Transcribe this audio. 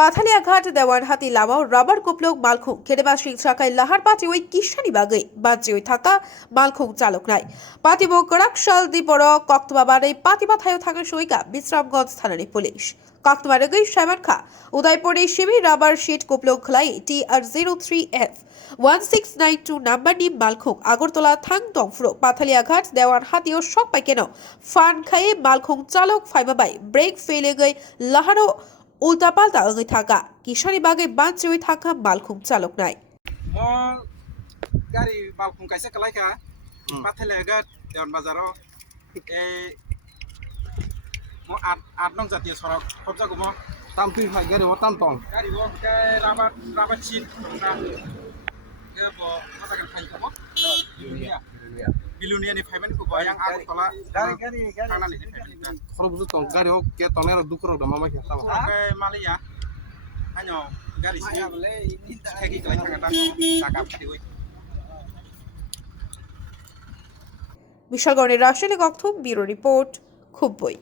পাথালিয়াঘাট দেওয়ানহাতি লামাও rubber কোপলক মালখুং খেটেবাসী শাখায় লাহার পাতি ওই কিষানি বাগে বাজে ওই থাকা মালখুং চালক নাই পাতিব করাকশাল দিপর কক্তবাবারে পাতিবাথায় থাকা সইকা বিশ্রামগঞ্জ থানার পুলিশ কক্তবারগৈ শ্যামারখা উদয়পুরে শিবির রাবার শিট কোপলক খলাই TR03F 1692 নাম্বার নি মালখুং আগরতলা থাং টংফ্রো পাথালিয়াঘাট দেওয়ানহাতি ও শক পাই কেন ফান খাইয়ে মালখুং চালক ফাইবাবাই ব্রেক ফেলে গই লাহারো উল্টাপাল্টা ওই থাকা কিষানিবাগে বাঁচে ওই থাকা মালখুং চালক নাই গাড়ি মালখুং কাইসে কালাইকা পাথালিয়াঘাট দেওয়ান বাজারও এই আট নং জাতীয় সড়ক কবজাগো মো tam tui hai gari wa tam tong গাড়ি বো রাবার চিন না কে বো মাতাকান ফাই কমো বিলুনিয়ানি ফাইবেন কো yang আগরতলা গাড়ি থানানি khoro buzu tong gari ho ke tong ero dukro da mama kya sama oke malia hanyo গাড়ি সি থাকি কালাই থাকা টাকা পাতি হই বিশালগড়ের রাসায়নিক ব্যুরো রিপোর্ট খুবই।